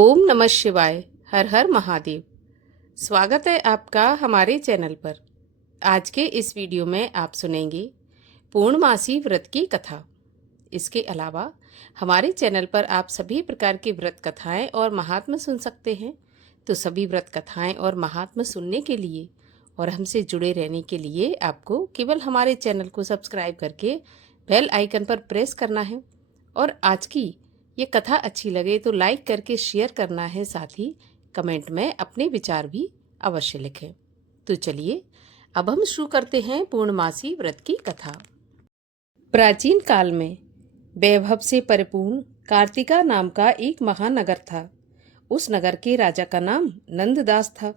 ओम नमः शिवाय। हर हर महादेव। स्वागत है आपका हमारे चैनल पर। आज के इस वीडियो में आप सुनेंगे पूर्णमासी व्रत की कथा। इसके अलावा हमारे चैनल पर आप सभी प्रकार की व्रत कथाएं और महात्म सुन सकते हैं। तो सभी व्रत कथाएं और महात्म सुनने के लिए और हमसे जुड़े रहने के लिए आपको केवल हमारे चैनल को सब्सक्राइब करके बेल आइकन पर प्रेस करना है। और आज की ये कथा अच्छी लगे तो लाइक करके शेयर करना है, साथ ही कमेंट में अपने विचार भी अवश्य लिखें। तो चलिए अब हम शुरू करते हैं पूर्णमासी व्रत की कथा। प्राचीन काल में वैभव से परिपूर्ण कार्तिका नाम का एक महानगर था। उस नगर के राजा का नाम नंददास था।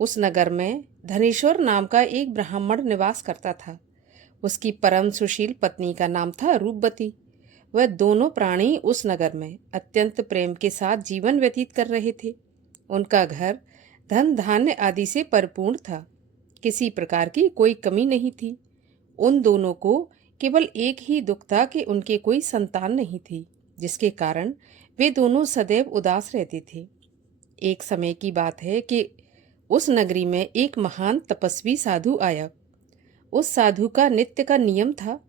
उस नगर में धनेश्वर नाम का एक ब्राह्मण निवास करता था। उसकी परम सुशील पत्नी का नाम था रूपवती। वह दोनों प्राणी उस नगर में अत्यंत प्रेम के साथ जीवन व्यतीत कर रहे थे। उनका घर धन धान्य आदि से परिपूर्ण था। किसी प्रकार की कोई कमी नहीं थी। उन दोनों को केवल एक ही दुख था कि उनके कोई संतान नहीं थी, जिसके कारण वे दोनों सदैव उदास रहते थे। एक समय की बात है कि उस नगरी में एक महान तपस्वी साधु आया। उस साधु का नित्य का नियम था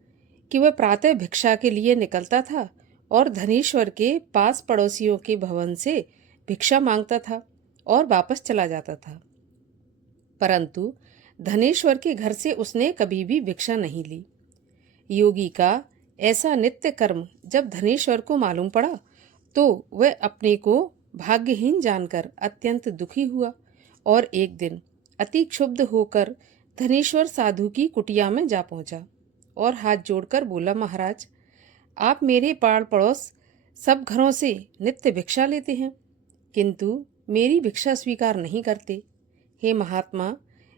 कि वह प्रातः भिक्षा के लिए निकलता था और धनेश्वर के पास पड़ोसियों के भवन से भिक्षा मांगता था और वापस चला जाता था। परंतु धनेश्वर के घर से उसने कभी भी भिक्षा नहीं ली। योगी का ऐसा नित्य कर्म जब धनेश्वर को मालूम पड़ा तो वह अपने को भाग्यहीन जानकर अत्यंत दुखी हुआ और एक दिन अति क्षुब्ध होकर धनेश्वर साधु की कुटिया में जा पहुंचा और हाथ जोड़कर बोला, महाराज, आप मेरे पाड़ पड़ोस सब घरों से नित्य भिक्षा लेते हैं, किंतु मेरी भिक्षा स्वीकार नहीं करते। हे महात्मा,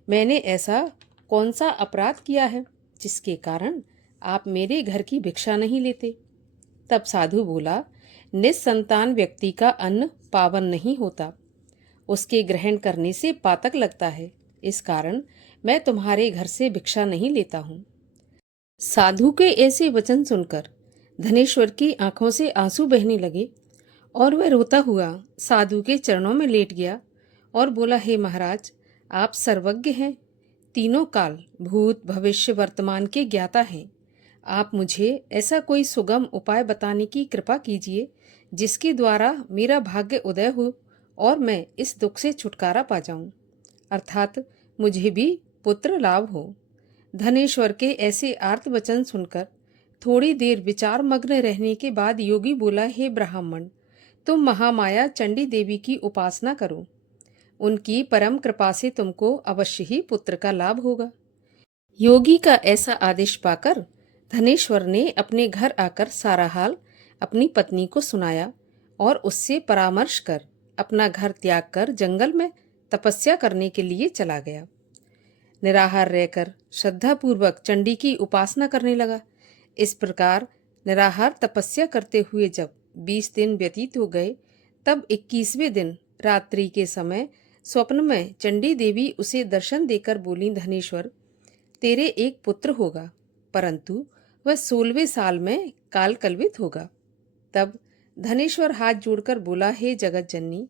मैंने ऐसा कौन सा अपराध किया है जिसके कारण आप मेरे घर की भिक्षा नहीं लेते? तब साधु बोला, निस्संतान व्यक्ति का अन्न पावन नहीं होता, उसके ग्रहण करने से पातक लगता है। इस कारण मैं तुम्हारे घर से भिक्षा नहीं लेता हूँ। साधु के ऐसे वचन सुनकर धनेश्वर की आंखों से आंसू बहने लगे और वह रोता हुआ साधु के चरणों में लेट गया और बोला, हे महाराज, आप सर्वज्ञ हैं, तीनों काल भूत भविष्य वर्तमान के ज्ञाता हैं। आप मुझे ऐसा कोई सुगम उपाय बताने की कृपा कीजिए जिसके द्वारा मेरा भाग्य उदय हो और मैं इस दुख से छुटकारा पा जाऊं, अर्थात मुझे भी पुत्र लाभ हो। धनेश्वर के ऐसे आर्त वचन सुनकर थोड़ी देर विचार मग्न रहने के बाद योगी बोला, हे ब्राह्मण, तुम महामाया चंडी देवी की उपासना करो। उनकी परम कृपा से तुमको अवश्य ही पुत्र का लाभ होगा। योगी का ऐसा आदेश पाकर धनेश्वर ने अपने घर आकर सारा हाल अपनी पत्नी को सुनाया और उससे परामर्श कर अपना घर त्याग कर जंगल में तपस्या करने के लिए चला गया। निराहार रहकर श्रद्धापूर्वक चंडी की उपासना करने लगा। इस प्रकार निराहार तपस्या करते हुए जब 20 दिन व्यतीत हो गए, तब 21वें दिन रात्रि के समय स्वप्न में चंडी देवी उसे दर्शन देकर बोली, धनेश्वर, तेरे एक पुत्र होगा, परंतु वह 16वें साल में काल कलवित होगा। तब धनेश्वर हाथ जोड़कर बोला, हे जगत जननी,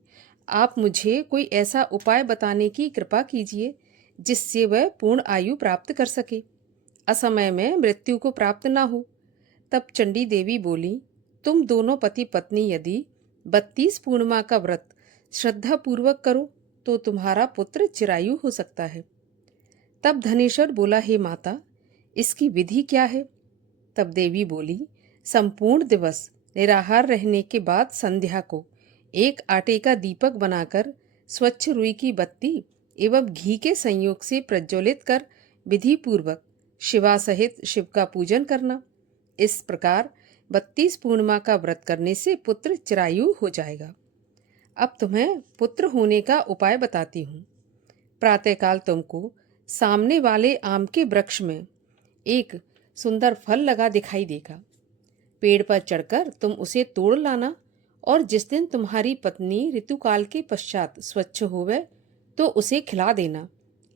आप मुझे कोई ऐसा उपाय बताने की कृपा कीजिए जिससे वह पूर्ण आयु प्राप्त कर सके, असमय में मृत्यु को प्राप्त न हो। तब चंडी देवी बोली, तुम दोनों पति पत्नी यदि 32 पूर्णिमा का व्रत श्रद्धा पूर्वक करो तो तुम्हारा पुत्र चिरायु हो सकता है। तब धनेश्वर बोला, हे माता, इसकी विधि क्या है? तब देवी बोली, संपूर्ण दिवस निराहार रहने के बाद संध्या को एक आटे का दीपक बनाकर स्वच्छ रुई की बत्ती एवं घी के संयोग से प्रज्वलित कर विधि पूर्वक शिवा सहित शिव का पूजन करना। इस प्रकार 32 पूर्णिमा का व्रत करने से पुत्र चिरायु हो जाएगा। अब तुम्हें पुत्र होने का उपाय बताती हूँ। प्रातःकाल तुमको सामने वाले आम के वृक्ष में एक सुंदर फल लगा दिखाई देगा। पेड़ पर चढ़कर तुम उसे तोड़ लाना और जिस दिन तुम्हारी पत्नी ऋतुकाल के पश्चात स्वच्छ होवे तो उसे खिला देना,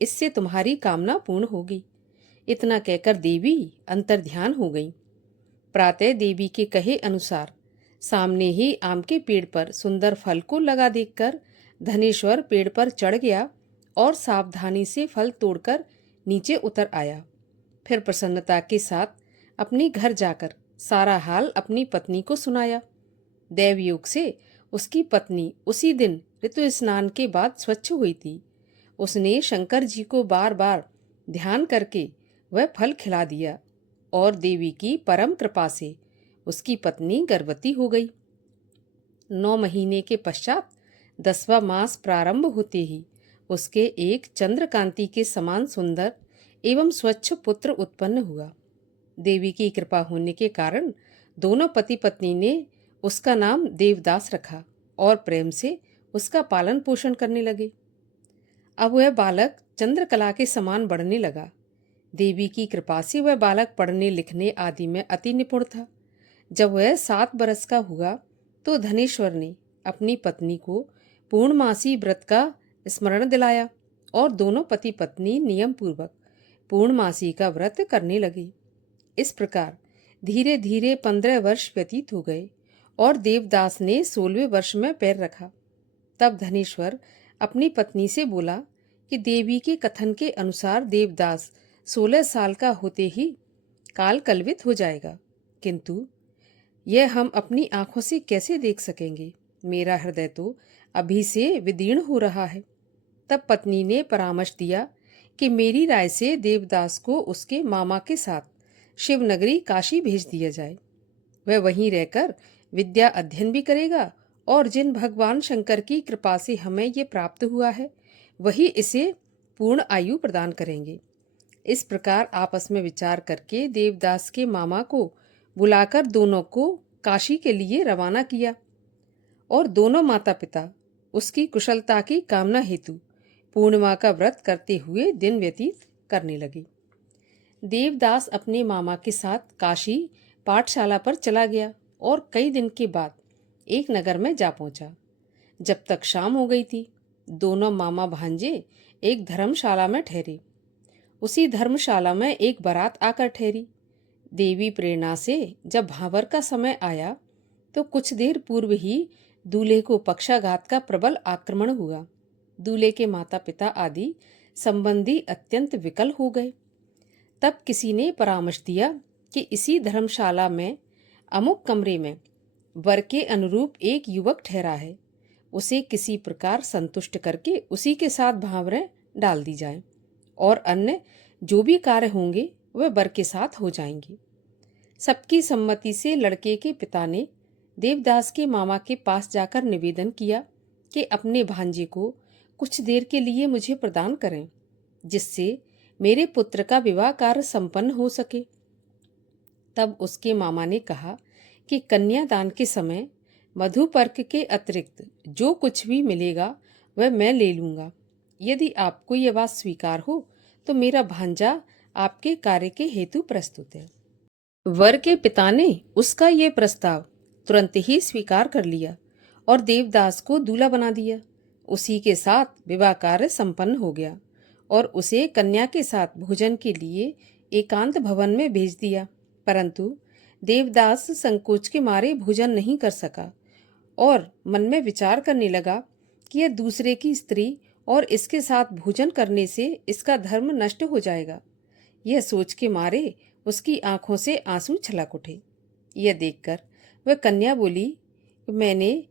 इससे तुम्हारी कामना पूर्ण होगी। इतना कहकर देवी अंतर्ध्यान हो गई। प्रातः देवी के कहे अनुसार सामने ही आम के पेड़ पर सुंदर फल को लगा देखकर धनेश्वर पेड़ पर चढ़ गया और सावधानी से फल तोड़कर नीचे उतर आया। फिर प्रसन्नता के साथ अपने घर जाकर सारा हाल अपनी पत्नी को सुनाया। देवयोग से उसकी पत्नी उसी दिन ऋतु स्नान के बाद स्वच्छ हुई थी। उसने शंकर जी को बार बार ध्यान करके वह फल खिला दिया और देवी की परम कृपा से उसकी पत्नी गर्भवती हो गई। 9 महीने के पश्चात 10वां मास प्रारंभ होते ही उसके एक चंद्रकांति के समान सुंदर एवं स्वच्छ पुत्र उत्पन्न हुआ। देवी की कृपा होने के कारण दोनों पति पत्नी ने उसका नाम देवदास रखा और प्रेम से उसका पालन पोषण करने लगे। अब वह बालक चंद्रकला के समान बढ़ने लगा। देवी की कृपा से वह बालक पढ़ने लिखने आदि में अति निपुण था। जब वह 7 बरस का हुआ तो धनेश्वर ने अपनी पत्नी को पूर्णमासी व्रत का स्मरण दिलाया और दोनों पति पत्नी नियम पूर्वक पूर्णमासी का व्रत करने लगे। इस प्रकार धीरे धीरे 15 वर्ष व्यतीत हो गए और देवदास ने 16वें वर्ष में पैर रखा। तब धनेश्वर अपनी पत्नी से बोला कि देवी के कथन के अनुसार देवदास 16 साल का होते ही काल कलवित हो जाएगा, किंतु यह हम अपनी आंखों से कैसे देख सकेंगे? मेरा हृदय तो अभी से विदीर्ण हो रहा है। तब पत्नी ने परामर्श दिया कि मेरी राय से देवदास को उसके मामा के साथ शिवनगरी काशी भेज दिया जाए। वह वहीं रहकर विद्या अध्ययन भी करेगा और जिन भगवान शंकर की कृपा से हमें ये प्राप्त हुआ है वही इसे पूर्ण आयु प्रदान करेंगे। इस प्रकार आपस में विचार करके देवदास के मामा को बुलाकर दोनों को काशी के लिए रवाना किया और दोनों माता पिता उसकी कुशलता की कामना हेतु पूर्णिमा का व्रत करते हुए दिन व्यतीत करने लगे। देवदास अपने मामा के साथ काशी पाठशाला पर चला गया और कई दिन के बाद एक नगर में जा पहुंचा। जब तक शाम हो गई थी, दोनों मामा भांजे एक धर्मशाला में ठहरे। उसी धर्मशाला में एक बारात आकर ठहरी। देवी प्रेरणा से जब भावर का समय आया तो कुछ देर पूर्व ही दूल्हे को पक्षाघात का प्रबल आक्रमण हुआ। दूल्हे के माता पिता आदि संबंधी अत्यंत विकल हो गए। तब किसी ने परामर्श दिया कि इसी धर्मशाला में अमुक कमरे में वर के अनुरूप एक युवक ठहरा है, उसे किसी प्रकार संतुष्ट करके उसी के साथ भावरें डाल दी जाए और अन्य जो भी कार्य होंगे वह वर के साथ हो जाएंगे। सबकी सम्मति से लड़के के पिता ने देवदास के मामा के पास जाकर निवेदन किया कि अपने भांजे को कुछ देर के लिए मुझे प्रदान करें, जिससे मेरे पुत्र का विवाह कार्य संपन्न हो सके। तब उसके मामा ने कहा कि कन्यादान के समय मधुपर्क के अतिरिक्त जो कुछ भी मिलेगा वह मैं ले लूंगा। यदि आपको यह बात स्वीकार हो तो मेरा भांजा आपके कार्य के हेतु प्रस्तुत है। वर के पिता ने उसका ये प्रस्ताव तुरंत ही स्वीकार कर लिया और देवदास को दूल्हा बना दिया। उसी के साथ विवाह कार्य संपन्न हो गया और उसे कन्या के साथ भोजन के लिए एकांत भवन में भेज दिया। परंतु देवदास संकोच के मारे भोजन नहीं कर सका और मन में विचार करने लगा कि यह दूसरे की स्त्री और इसके साथ भोजन करने से इसका धर्म नष्ट हो जाएगा। यह सोच के मारे उसकी आंखों से आंसू छलक उठे। यह देखकर वह कन्या बोली, मैंने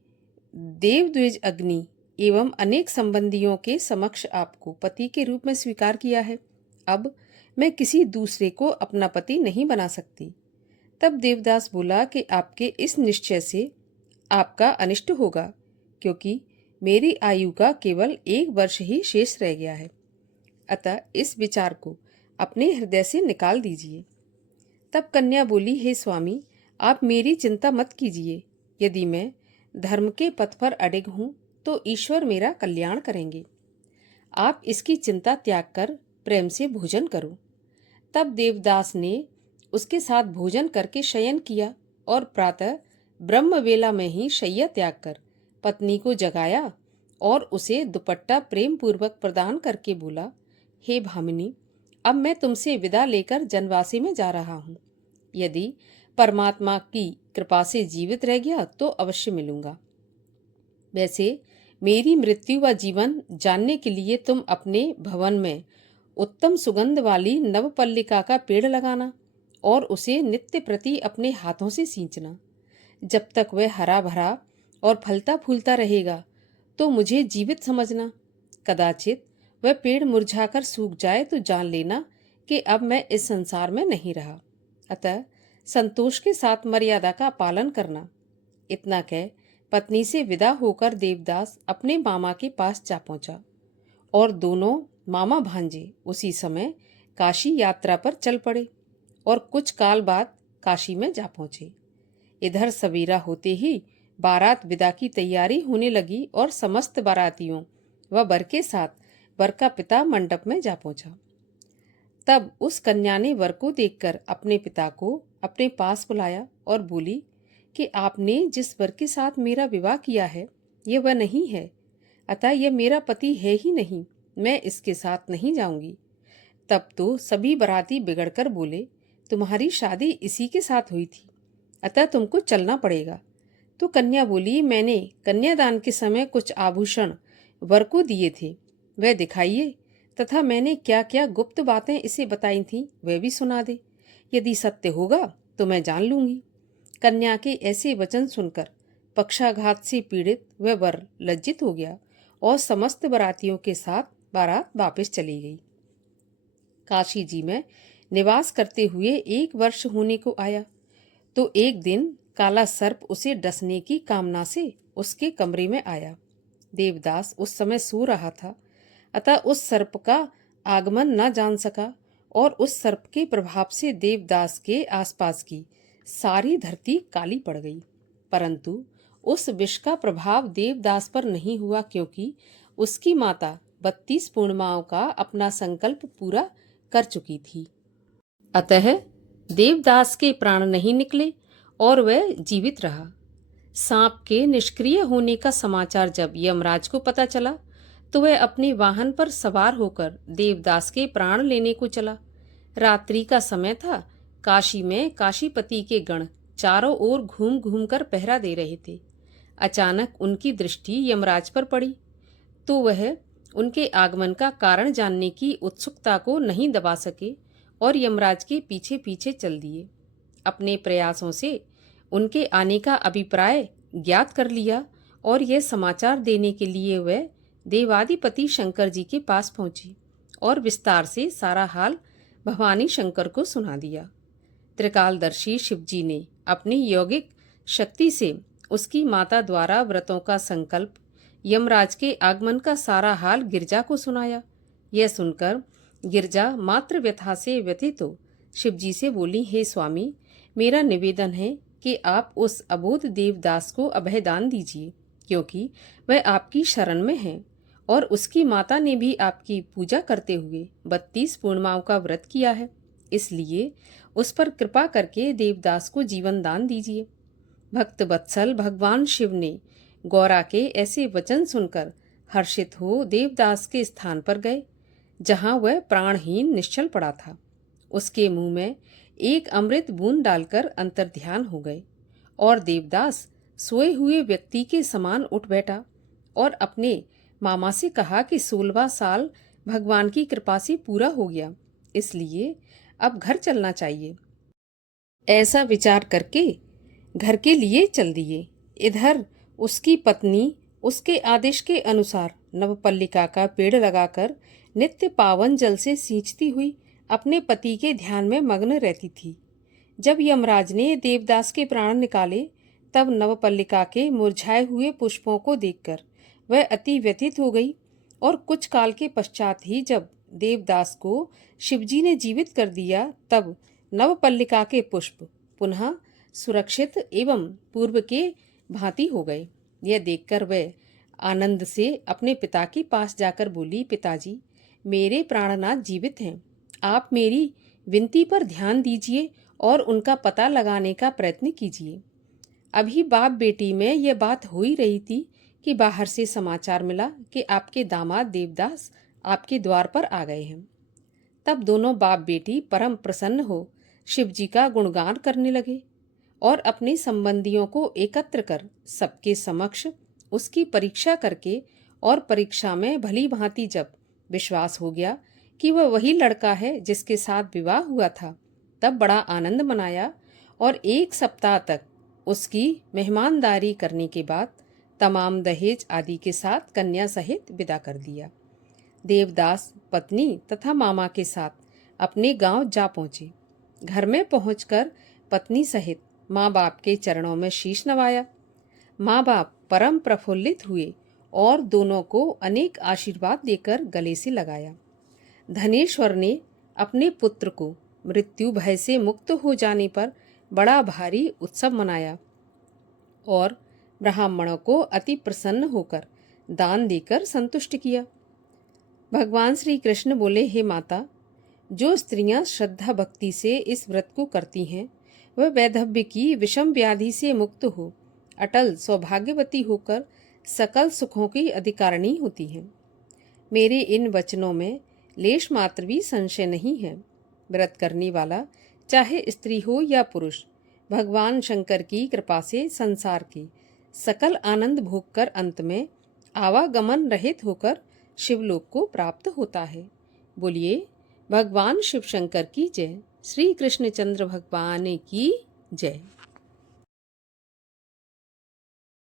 देवद्विज अग्नि एवं अनेक संबंधियों के समक्ष आपको पति के रूप में स्वीकार किया है। अब मैं किसी दूसरे को अपना पति नहीं बना सकती। तब देवदास बोला कि आपके इस निश्चय से आपका अनिष्ट होगा, क्योंकि मेरी आयु का केवल 1 वर्ष ही शेष रह गया है। अतः इस विचार को अपने हृदय से निकाल दीजिए। तब कन्या बोली, हे स्वामी, आप मेरी चिंता मत कीजिए। यदि मैं धर्म के पथ पर अडिग हूँ तो ईश्वर मेरा कल्याण करेंगे। आप इसकी चिंता त्याग कर प्रेम से भोजन करो। तब देवदास ने उसके साथ भोजन करके शयन किया और प्रातः ब्रह्म वेला में ही शय्या त्याग कर पत्नी को जगाया और उसे दुपट्टा प्रेम पूर्वक प्रदान करके बोला, हे भामिनी, अब मैं तुमसे विदा लेकर जनवासी में जा रहा हूँ। यदि परमात्मा की कृपा से जीवित रह गया तो अवश्य मिलूंगा। वैसे मेरी मृत्यु व जीवन जानने के लिए तुम अपने भवन में उत्तम सुगंध वाली नवपल्लिका का पेड़ लगाना और उसे नित्य प्रति अपने हाथों से सींचना। जब तक वह हरा भरा और फलता फूलता रहेगा तो मुझे जीवित समझना। कदाचित वह पेड़ मुरझाकर सूख जाए तो जान लेना कि अब मैं इस संसार में नहीं रहा। अतः संतोष के साथ मर्यादा का पालन करना। इतना कह पत्नी से विदा होकर देवदास अपने मामा के पास जा पहुंचा और दोनों मामा भांजे उसी समय काशी यात्रा पर चल पड़े और कुछ काल बाद काशी में जा पहुंचे। इधर सवेरा होते ही बारात विदा की तैयारी होने लगी और समस्त बारातियों व वर के साथ वर का पिता मंडप में जा पहुंचा। तब उस कन्या ने वर को देखकर अपने पिता को अपने पास बुलाया और बोली कि आपने जिस वर के साथ मेरा विवाह किया है यह वह नहीं है, अतः यह मेरा पति है ही नहीं, मैं इसके साथ नहीं जाऊंगी। तब तो सभी बाराती बिगड़कर बोले, तुम्हारी शादी इसी के साथ हुई थी, अतः तुमको चलना पड़ेगा। तो कन्या बोली, मैंने कन्यादान के समय कुछ आभूषण वर को दिए थे, वह दिखाइए, तथा मैंने क्या क्या गुप्त बातें इसे बताई थी वह भी सुना दे। यदि सत्य होगा तो मैं जान लूंगी। कन्या के ऐसे वचन सुनकर पक्षाघात से पीड़ित वह वर लज्जित हो गया और समस्त बारातियों के साथ बारात वापस चली गई। काशी जी में निवास करते हुए 1 वर्ष होने को आया तो एक दिन काला सर्प उसे डसने की कामना से उसके कमरे में आया। देवदास उस समय सो रहा था, अतः उस सर्प का आगमन न जान सका और उस सर्प के प्रभाव से देवदास के आसपास की सारी धरती काली पड़ गई। परंतु उस विष का प्रभाव देवदास पर नहीं हुआ, क्योंकि उसकी माता 32 पूर्णिमाओं का अपना संकल्प पूरा कर चुकी थी। अतः देवदास के प्राण नहीं निकले और वह जीवित रहा। सांप के निष्क्रिय होने का समाचार जब यमराज को पता चला तो वह अपने वाहन पर सवार होकर देवदास के प्राण लेने को चला। रात्रि का समय था। काशी में काशीपति के गण चारों ओर घूम घूम कर पहरा दे रहे थे। अचानक उनकी दृष्टि यमराज पर पड़ी तो वह उनके आगमन का कारण जानने की उत्सुकता को नहीं दबा सके और यमराज के पीछे पीछे चल दिए। अपने प्रयासों से उनके आने का अभिप्राय ज्ञात कर लिया और यह समाचार देने के लिए वह देवाधिपति शंकर जी के पास पहुंची और विस्तार से सारा हाल भवानी शंकर को सुना दिया। त्रिकालदर्शी शिवजी ने अपनी यौगिक शक्ति से उसकी माता द्वारा व्रतों का संकल्प, यमराज के आगमन का सारा हाल गिरजा को सुनाया। यह सुनकर गिरजा मात्र व्यथा से व्यथित हो शिवजी से बोली, हे स्वामी, मेरा निवेदन है कि आप उस अबोध देवदास को अभयदान दीजिए, क्योंकि वह आपकी शरण में है और उसकी माता ने भी आपकी पूजा करते हुए 32 पूर्णिमाओं का व्रत किया है। इसलिए उस पर कृपा करके देवदास को जीवन दान दीजिए। भक्त वत्सल भगवान शिव ने गौरा के ऐसे वचन सुनकर हर्षित हो देवदास के स्थान पर गए जहां वह प्राणहीन निश्चल पड़ा था। उसके मुंह में एक अमृत बूंद डालकर अंतर्ध्यान हो गए और देवदास सोए हुए व्यक्ति के समान उठ बैठा और अपने मामा से कहा कि 16वां साल भगवान की कृपा से पूरा हो गया, इसलिए अब घर चलना चाहिए। ऐसा विचार करके घर के लिए चल दिए। इधर उसकी पत्नी उसके आदेश के अनुसार नवपल्लिका का पेड़ लगाकर नित्य पावन जल से सींचती हुई अपने पति के ध्यान में मग्न रहती थी। जब यमराज ने देवदास के प्राण निकाले तब नवपल्लिका के मुरझाए हुए पुष्पों को देखकर वह अति व्यथित हो गई और कुछ काल के पश्चात ही जब देवदास को शिवजी ने जीवित कर दिया तब नवपल्लिका के पुष्प पुनः सुरक्षित एवं पूर्व के भांति हो गए। यह देखकर वह आनंद से अपने पिता के पास जाकर बोली, पिताजी, मेरे प्राणनाथ जीवित हैं, आप मेरी विनती पर ध्यान दीजिए और उनका पता लगाने का प्रयत्न कीजिए। अभी बाप बेटी में यह बात हो ही रही थी कि बाहर से समाचार मिला कि आपके दामाद देवदास आपके द्वार पर आ गए हैं। तब दोनों बाप बेटी परम प्रसन्न हो शिवजी का गुणगान करने लगे। और अपने संबंधियों को एकत्र कर सबके समक्ष उसकी परीक्षा करके और परीक्षा में भली भांति जब विश्वास हो गया कि वह वही लड़का है जिसके साथ विवाह हुआ था, तब बड़ा आनंद मनाया और 1 सप्ताह तक उसकी मेहमानदारी करने के बाद तमाम दहेज आदि के साथ कन्या सहित विदा कर दिया। देवदास पत्नी तथा मामा के साथ अपने गांव जा पहुंचे। घर में पहुंचकर पत्नी सहित माँ बाप के चरणों में शीश नवाया। माँ बाप परम प्रफुल्लित हुए और दोनों को अनेक आशीर्वाद देकर गले से लगाया। धनेश्वर ने अपने पुत्र को मृत्यु भय से मुक्त हो जाने पर बड़ा भारी उत्सव मनाया और ब्राह्मणों को अति प्रसन्न होकर दान देकर संतुष्ट किया। भगवान श्री कृष्ण बोले, हे माता, जो स्त्रियां श्रद्धा भक्ति से इस व्रत को करती हैं वह वैधव्य की विषम व्याधि से मुक्त हो अटल सौभाग्यवती होकर सकल सुखों की अधिकारिणी होती हैं। मेरे इन वचनों में लेश मात्र भी संशय नहीं है। व्रत करने वाला चाहे स्त्री हो या पुरुष, भगवान शंकर की कृपा से संसार के सकल आनंद भोग कर अंत में आवागमन रहित होकर शिवलोक को प्राप्त होता है। बोलिए भगवान शिव शंकर की जय। श्री कृष्णचंद्र भगवान की जय।